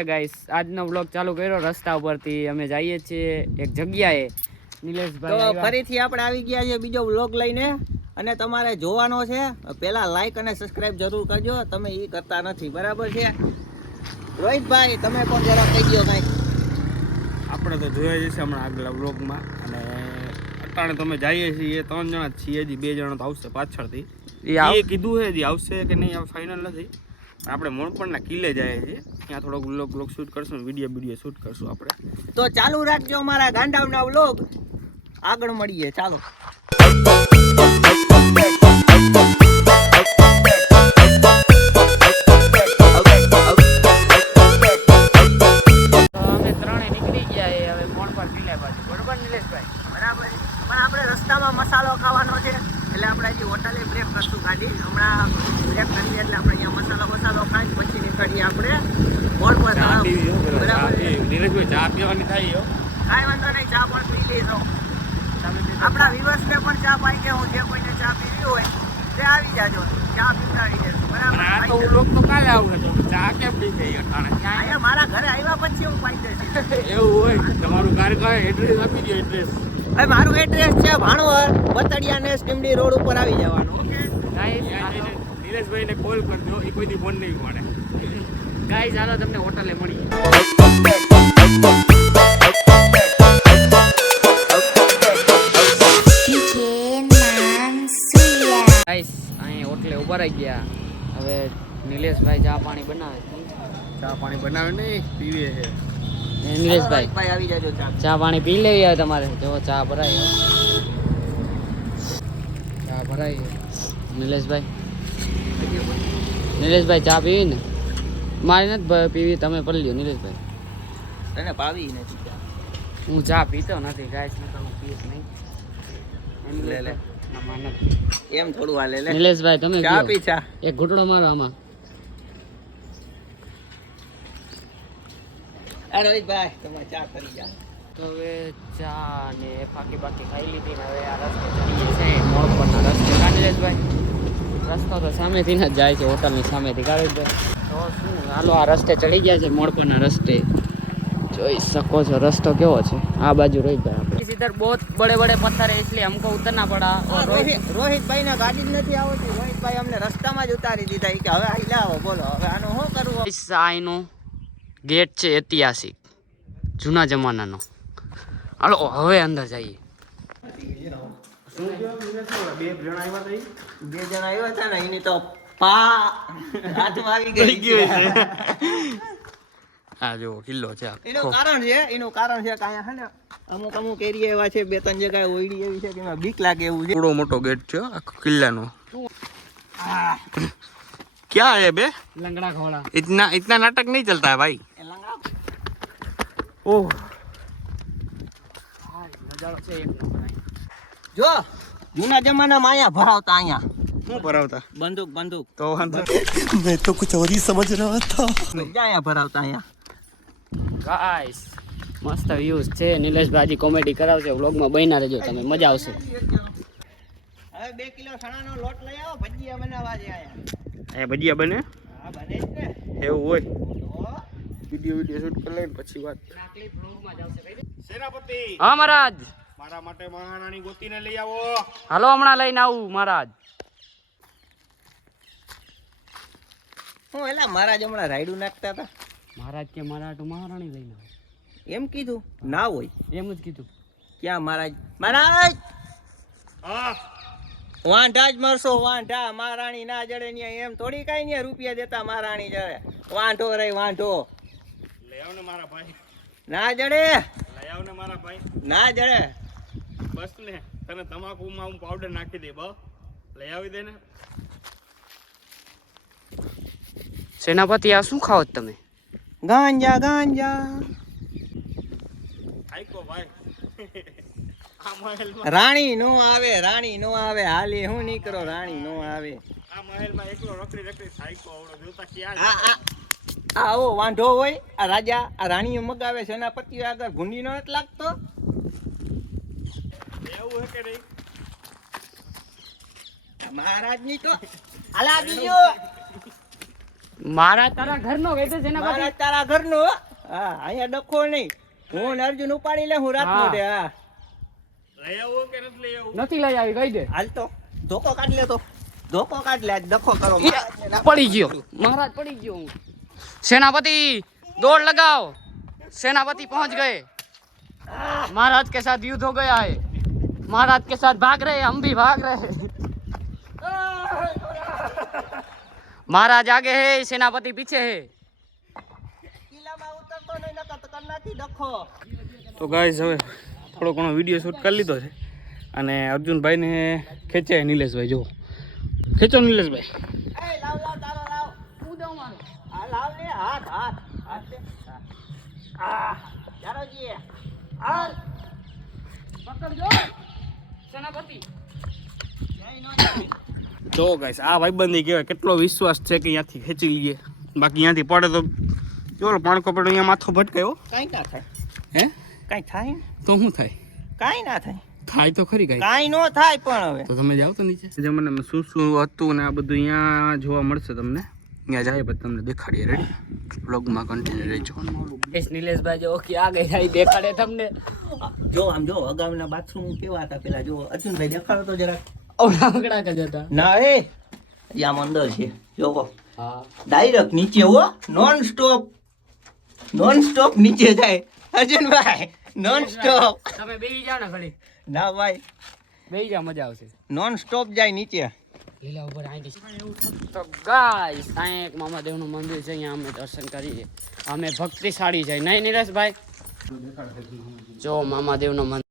Finally guys આજનો vlog ચાલુ કર્યો રસ્તા ઉપરથી અમે જઈએ છીએ એક જગ્યાએ નિલેશભાઈ તો ફરીથી આપણે આવી ગયા છે બીજો વ્લોગ લઈને અને તમારે જોવાનો છે પહેલા લાઈક અને સબસ્ક્રાઇબ જરૂર કરજો તમે એ કરતા નથી બરાબર છે રોહિતભાઈ તમે પણ જરા કહી દો કાંઈ આપણે તો જોયા જશે હમણાં આગલા વ્લોગમાં અને અટાણે તમે જઈએ છીએ 3 જણા જ છીએ હજી 2 જણા તો આવશે પાછળથી એ કીધું છે હજી આવશે કે નહીં હવે ફાઇનલ નથી આપણે મોણપણના કિલ્લે જઈએ છીએ ત્યાં થોડોક વ્લોગ શૂટ કરશું વિડીયો શૂટ કરશું આપણે તો ચાલુ રાખજો અમારા ગાંડાવના વ્લોગ આગળ મળીએ ચાલો આપણે રસ્તામાં મસાલો ખાવાનો છે એટલે આપણે હજી હોટલે બ્રેક કરશું ગાડી હમણાં બ્રેક કરીએ એટલે આપણે અહીંયા મસાલો ખાઈ પછી નીકળીએ આપણે મોડ પર બરાબર નીરજભાઈ ચા પીવાની થાય કાંઈ વાંધો નહીં ચા પણ પી લઈશો આપણા વિવર્સને પણ ચા પાઈ ગયા હું જે કોઈને ચા પીવી હોય તે આવી જાજો ચા પીવડાવી દેજો બરાબર આ તો વ્લોગ તો કાલે આવશે તો ચા કેમ પી ગઈ અહીંયા મારા ઘરે આવ્યા પછી હું પાઈ દઈશ એવું હોય તમારું ઘર કહે એડ્રેસ આપી દો એડ્રેસ હવે મારું એડ્રેસ છે ભાણવર બતડિયા ને સ્ટીમડી રોડ ઉપર આવી જવાનું ઓકે નીરજભાઈને કોલ કરજો એ કોઈથી ફોન નહીં મળે ગાઈસ ચાલો તમને હોટલે મળીએ ગાઈસ અહીં હોટલે ઉભા રહી ગયા હવે નિલેશભાઈ ચા પાણી બનાવે નહીં પીવે છે નિલેશભાઈ આવી જાજો ચા પાણી પી લેવી આવે તમારે જો ચા ભરાય નિલેશભાઈ ચા પીવી ને મારે નથી પીવી તમે પડી લ્યો નિલેશભાઈ તને પાવી નથી હું ચા પીતો નથી ગાઈસ ને હું પીશ નહીં લે એમ થોડું હાલે લે નિલેશભાઈ તમે ચા પી ચા એક ઘૂંટડો મારો આમાં રોહિતભાઈ તમે ચા કરી જા તો હવે ચા ને બાકી ખાઈ લીધી ને હવે આ રસ્તે ચડીએ છે મોડ પરના રસ્તે નિલેશભાઈ રસ્તો તો સામેથી જ જાય છે હોટલની સામેથી કાળુભાઈ તો શું હાલો આ રસ્તે ચડી ગયા છે મોડ પરના રસ્તે જોઈ શકો છો રસ્તો કેવો છે આ બાજુ રોહિતભાઈ આપણે इधर बहुत बड़े बड़े पत्थर है इसलिए हमको उतरना पड़ा और રોહિતભાઈ ને ગાડી જ નથી આવતી રોહિતભાઈ અમને રસ્તામાં જ ઉતારી દીધા કે હવે અહીં લાવો બોલો હવે આનું શું કરવું આઈનો ગેટ છે ઐતિહાસિક જૂના જમાનાનો હાલો હવે અંદર જઈએ બે જણા આવ્યા હતા ને એની તો પા હાથમાં આવી ગઈ આ જો કિલ્લો છે એનું કારણ છે કે અહીંયા છે ને અમુક એરિયા એવા છે 2-3 જગ્યાએ ઓયડી એવી છે કે એમાં બીક લાગે એવું છે થોડો મોટો ગેટ છે આખો કિલ્લાનો क्या है बे लंगड़ा घोड़ा इतना नाटक नहीं चलता है भाई ओह જો જૂના જમાનામાં અહીંયા ભરાવતા અહીંયા શું ભરાવતા બંદૂક તો વાંધો मैं तो कुछ और ही समझ रहा था અહીંયા ભરાવતા અહીંયા ગાઈસ મસ્ત વ્યૂઝ છે નિલેશભાઈ કોમેડી કરાવશે વ્લોગમાં બન્યા રહેજો તમે મજા આવશે હવે 2 કિલો ચણાનો લોટ લઈ આવો ભજીયા બનાવવા છે આયા એ ભજીયા બને હા બને જ ને એવું હોય તો વિડિયો શૂટ કરી લઈને પછી વાત સેનાપતિ હા મહારાજ મારા માટે મહારાણી ગોતીને લઈ આવો હાલો હમણાં લઈને આવું મહારાજ હું એલા મહારાજ હમણાં રાયડું નાખતા હતા મહારાજ કે મારા તો મહારાણી લઈને આવો એમ કીધું ના હોય એમ જ કીધું ક્યાં મહારાજ હા વાંઢા જ મરશો વાંઢા મહારાણી ના જડે ને એમ થોડી કઈ ને રૂપિયા દેતા મહારાણી જડે વાંઢો રે વાંઢો લઈ આવ ને મારા ભાઈ ના જડે લઈ આવ ને મારા ભાઈ ના જડે બસ ને તને તમાકુમાં હું પાવડર નાખી દે બસ લઈ આવી દે ને સેનાપતિ આ શું ખાઓ તમે ગાંજા આઈકો ભાઈ આ મહેલમાં રાણી નો આવે હાલી હું નીકળો રાણી નો આવે આ મહેલમાં એકલો રખડી સાઈકો આવડો જોતા ક્યાં આવો વાંઢો હોય આ રાજા આ રાણીઓ મગાવે સેનાપતિઓ આગળ ભૂંડી નો નથી લાગતો એવું હે કે નહીં મહારાજ ની તો હાલા બીજો મારા તારા ઘરનો કહે છે સેનાપતિ મારા તારા ઘરનો હો. હા અહીંયા ડખો નહીં. હું ને અર્જુન ઉપાડી લે હું રાત હા. મોડે. હા લઈ આવો કે નથી લઈ આવું? નથી લઈ આવી કહી દે હાલ તો ધોકો કાઢ લે તો ધોકો કાઢ લે આજ ડખો કરો પડી ગયો મહારાજ પડી ગયો હું सेनापति दौड़ लगाओ सेनापति पहुंच गए महाराज के साथ युद्ध हो गया है महाराज के साथ भाग रहे हैं हम भी भाग रहे हैं महाराज आगे है सेनापति पीछे है કિલ્લામાં ઉતરતો નહીં નકર તો કર નાખી ડખો. તો ગાઈસ હવે થોડો ઘણો વિડીયો શૂટ કરી લીધો છે અને અર્જુનભાઈને ખેંચે નિલેશભાઈ જો ખેંચો નિલેશભાઈ. એ લાવ લાવ તારો લાવ. હા લાવ લે હાથ હાથ હાથ લે. હા ચાલો જી હાલ. पकड़ो सेनापति જો ગાઈસ આ ભાઈબંધી કહેવાય કેટલો વિશ્વાસ છે કે અહીંયાથી ખેંચી લઈએ બાકી અહીંયાથી પડે તો જો પાણકો પડે અહીંયા માથો ભટકાયો કાંઈ ના થાય. હે કાંઈ થાય ને? તો શું થાય કાંઈ ના થાય. થાય તો ખરી ગાઈસ. કાંઈ નો થાય પણ હવે તો તમે જાઓ તો નીચે જે મને શું શું હતું ને આ બધું અહીંયા જોવા મળશે તમને અહીંયા જાય પછી તમને દેખાડીએ રેડી બ્લોગમાં કન્ટિન્યુ રહેજો. इस नीलेश भाई जो कि आ गए देखाड़े तुमने જો આમ જો અગાઉના બાથરૂમ કેવા હતા પેલા જો અર્જુનભાઈ દેખાડો તો જરા. और आंकड़ा का जाता ના એ આમ અંદર છે જો हाँ ડાયરેક્ટ નીચે હો નોન સ્ટોપ નીચે જાય અર્જુનભાઈ નોન સ્ટોપ. તમે બેહી જાઓ ને ઘડી ના ભાઈ બેહી જાઓ મજા આવશે નોન સ્ટોપ જાય નીચે. લીલા ઉપર આઈ તો ગાઈસ આ એક મામાદેવનું મંદિર છે અહીંયા અમે દર્શન કરીએ અમે ભક્તિશાળી છે નહીં નીલેશભાઈ જો મામાદેવનું મંદિર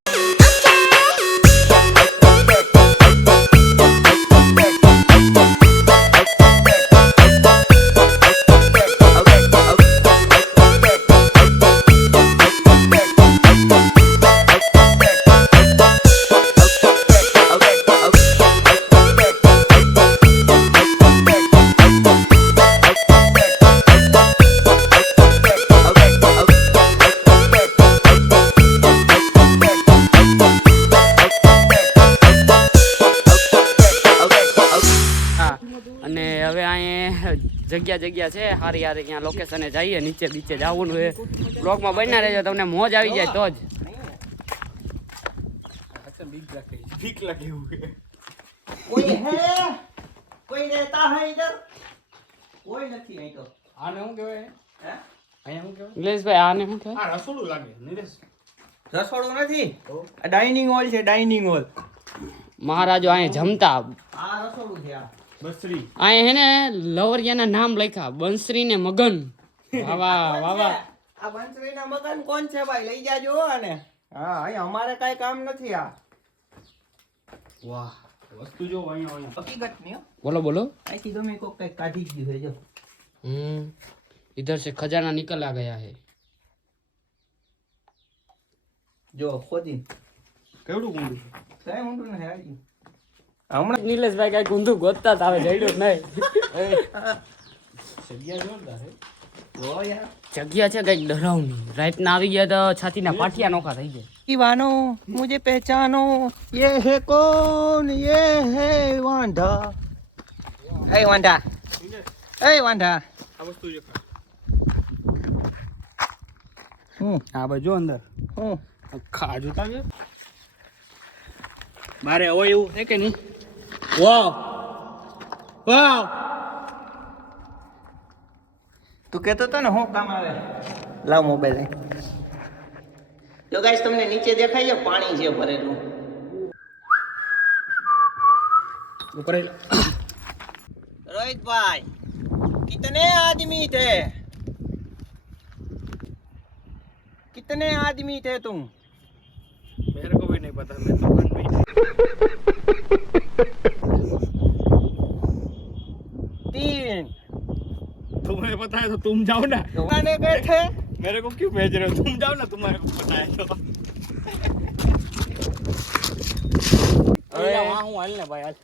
અને હવે અહીંયા જગ્યા છે હારી હારી ત્યાં લોકેશને જઈએ નીચે બીચે જવાનું છે બ્લોગમાં બન્યા રહેજો તમને મોજ આવી જાય તો જ બીક લાગે એવું કોઈ હે કોઈ રહેતા હે ઇધર કોઈ નથી અહીં તો. આને શું કહેવાય હે અહીંયા શું કહેવાય નિલેશભાઈ આને શું કહે આ રસોડું લાગે નિલેશ. રસોડું નથી આ ડાઇનિંગ હોલ છે ડાઇનિંગ હોલ. મહારાજો અહીંયા જમતા આ રસોડું છે આ. બસરી અહીંયા હે ને લવરિયાના નામ લખ્યા બંસરી ને મગન વાવા વાવા આ બંસરીના મકાન કોણ છે ભાઈ લઈ જાજો અને હા અહીં અમારે કાઈ કામ નથી આ વાહ વસ્તુ જો અહીંયા હકીકત ની હો. બોલો બોલો અહીંથી ગમે કોક કઈ કાઢી જ દીધું જો इधर से खजाना निकल आ गया है જો ખોદી કેવડું ઊંડું કઈ ઊંડું નથી હાજી. હમણાં નીલેશભાઈ કઈ ગુંધું ગોતતા જ આવે જઈડું નહીં જગ્યા જોરદાર હે. જો યાર જગ્યા છે કઈક ડરાવની રાતના આવી ગયા તો છાતીના પાટિયા નોખા થઈ જાય दीवानो मुझे पहचानो ये है कौन ये है वांडा ए वांडा આ વસ્તુ જો આ બાજુ અંદર ખા જોતા આવ્યો મારે હોય એવું છે કે નહીં વાવ વાવ તું કહેતો તો ને હું કામ આવે લાવ મોબાઈલ જો ગાઈસ તમને નીચે દેખાય છે પાણી છે ભરેલું ઉપર रोहित भाई कितने आदमी थे तुम मेरे को भी नहीं पता मैं तो बन भी 3 तुम्हें पता है तो तुम जाओ ना खाने गए थे मेरे को क्यों भेज रहे हो तुम जाओ ना तुम्हारे को पता है तो वहाँ हूँ हाल ना भाई हाल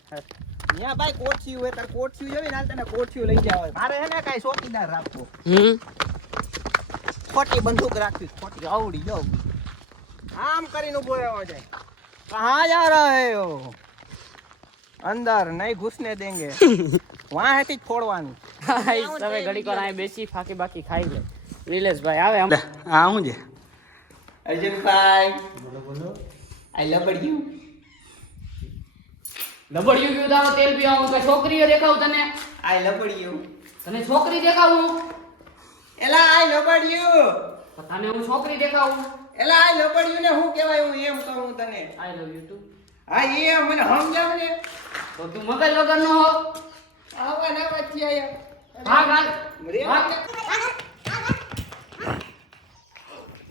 यहाँ भाई कोठिયું है तार कोठिયું જોવી ને હાલ તને કોઠિયું લઈ જાવ મારે હે ને કાઈ ચોકીદાર રાખવો ખોટી બંદૂક રાખવી ખોટી આવડી જો આમ કરીને ઉભો રહ્યો છે कहाँ जा रहे हो अंदर नहीं घुसने देंगे વાંહેથી જ ફોડવાનું. ગાઈસ તમે ઘડીક વાર અહીં બેસી ફાકી બાકી ખાઈ લે. નિલેશભાઈ આવે આમ. આ શું છે? અર્જુનભાઈ બોલો બોલો. આઈ લબડ્યું. લબડિયું પીવું તારો તેલ પીવાનું કે છોકરીઓ દેખાવ તને? આઈ લબડ્યું. તને છોકરી દેખાવું? એલા આઈ લબડ્યું. તને હું છોકરી દેખાવું? એલા આઈ લબડ્યું ને હું કહેવાય હું એમ કહું તને. આઈ લવ યુ ટુ. હા એ મને સમજાવ ને. તો તું મગજ વગરનો હો. આવા ના પછી આયા. ભાગ ભાગ. ભાગ.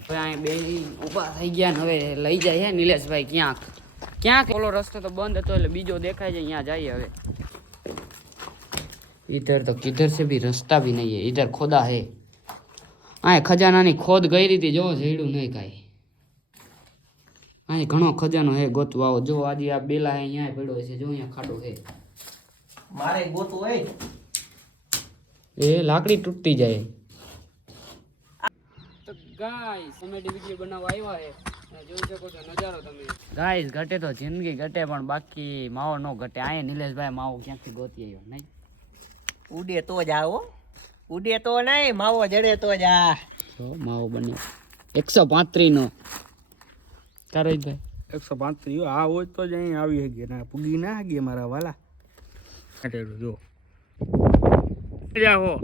હવે અહીં બે ઊભા થઈ ગયા ને હવે લઈ જાય હે નિલેશભાઈ ક્યાંક. ક્યાંક ઓલો રસ્તો તો બંધ હતો એટલે બીજો દેખાય છે અહીંયા જઈએ હવે. इधर तो किधर से भी रास्ता भी नहीं है, इधर खोदा है. આ ખજાનાની ખોદ કરી હતી જો જઈડું નહીં કાંઈ. અહીં ઘણો ખજાનો હે ગોતવા આવો જો આજે આ બેલા અહીંયા પડ્યો છે જો અહીંયા ખાડો હે. મારે ગોતું હોય એ લાકડી તૂટતી જાય. તો ગાઈસ કોમેડી વિડિયો બનાવવા આવ્યા હે અને જોઈ શકો છો નજારો તમે. ગાઈસ ઘટે તો જિંદગી ઘટે પણ બાકી માવો નો ઘટે. આયે નિલેશભાઈ માવો ક્યાંથી ગોતી આવ્યો નહીં? ઉડે તો જ આવો. ઉડે તો નહીં માવો જડે તો જ આ. તો માવો બન્યો 135 નો. કારોઈભાઈ 135 આ હોય તો જ અહીં આવી ગઈ ના પૂગી ના ગઈ મારા વાલા. કાટેડું જો જાઓ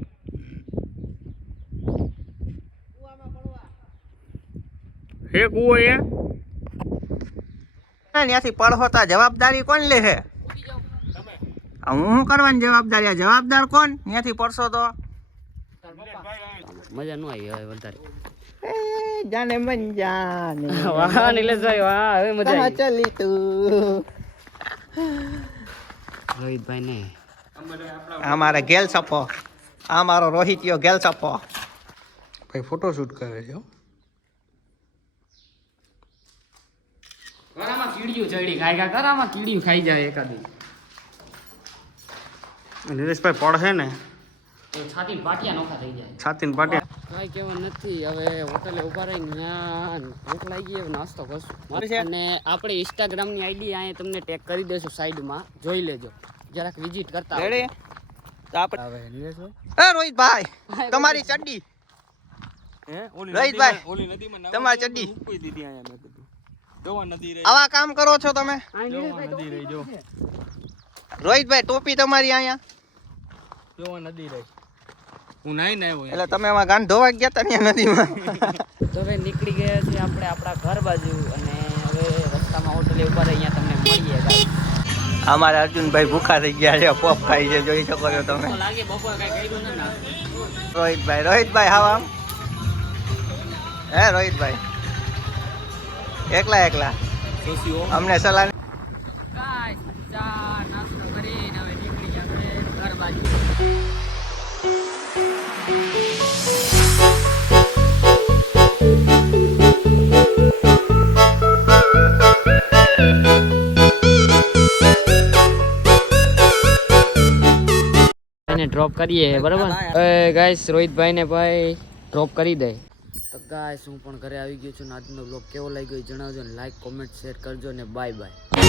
હે કુવો એ ત્યાંથી પડહોતા જવાબદારી કોણ લે છે? હું શું કરવાની જવાબદારી? આ જવાબદાર કોણ? ત્યાંથી પડશો તો મજા ન આવી હવે વધારે. એ જાને મન જાને વાહ નિલેશભાઈ વાહ હવે મજા કહા આવી. ચલી તું. રોહિતભાઈ ને આ મારા ગેલ સપો. આ મારો રોહિતિયો ગેલ સપો. ભાઈ ફોટોશૂટ કરે છે હો. કરામાં કીડીયું ચડી ખાઈ કરામાં કીડીયું ખાઈ જાય એકાદી નિલેશભાઈ પડશે ને તો છાતી પાટિયા નોખા થઈ જાય. છાતીને પાટે કાંઈ કહેવા નથી. હવે હોટલે ઉભા રહીને ત્યાં ભૂખ લાગી હવે નાસ્તો કરશું. અને આપણે ઇન્સ્ટાગ્રામની આઈડી અહીંયા તમને ટેગ કરી દેશું સાઈડમાં જોઈ લેજો જરાક વિઝિટ કરતા રેડી? તો આપણે હવે નિલેશભાઈ એ રોહિતભાઈ તમારી ચડ્ડી. હે ઓલી રોહિતભાઈ, ઓલી નદીમાં તમારી ચડ્ડી. મૂકી દીધી અહીંયા મેં કીધું જોવા નદી રહી આવા કામ કરો છો તમે? જોવા નદી રહી જો રોહિતભાઈ ટોપી તમારી અહીંયા. જોવા નદી રહી હું નાઈ આવ્યો એટલે તમે એમાં ગાંઠ ધોવા ગયા હતા ત્યાં નદીમાં. તો હવે નીકળી ગયા છે આપણે આપણા ઘર બાજુ અને હવે રસ્તામાં હોટલે ઉભા રહી અહીંયા તમને મળીએ ગાઈસ. અમારા અર્જુનભાઈ ભૂખા થઈ ગયા છે. પોપ ખાઈ છે જોઈ શકો છો તમે. તો લાગે બપોર કઈ કર્યું ને ના. રોહિતભાઈ હાવ આમ. હે રોહિતભાઈ એકલા એકલા સોસીઓ અમને સલાહ. ગાઈસ ચા નાસ્તો કરીને હવે નીકળી આપણે ઘર બાજુ. ડ્રોપ કરીએ બરાબર. ગાઈસ રોહિતભાઈ ને ભાઈ ડ્રોપ કરી દે. તો ગાઈસ હું પણ ઘરે આવી ગયો છું. આજનો બ્લોગ કેવો લાગ્યો એ જણાવજો ને લાઈક કોમેન્ટ શેર કરજો ને બાય બાય.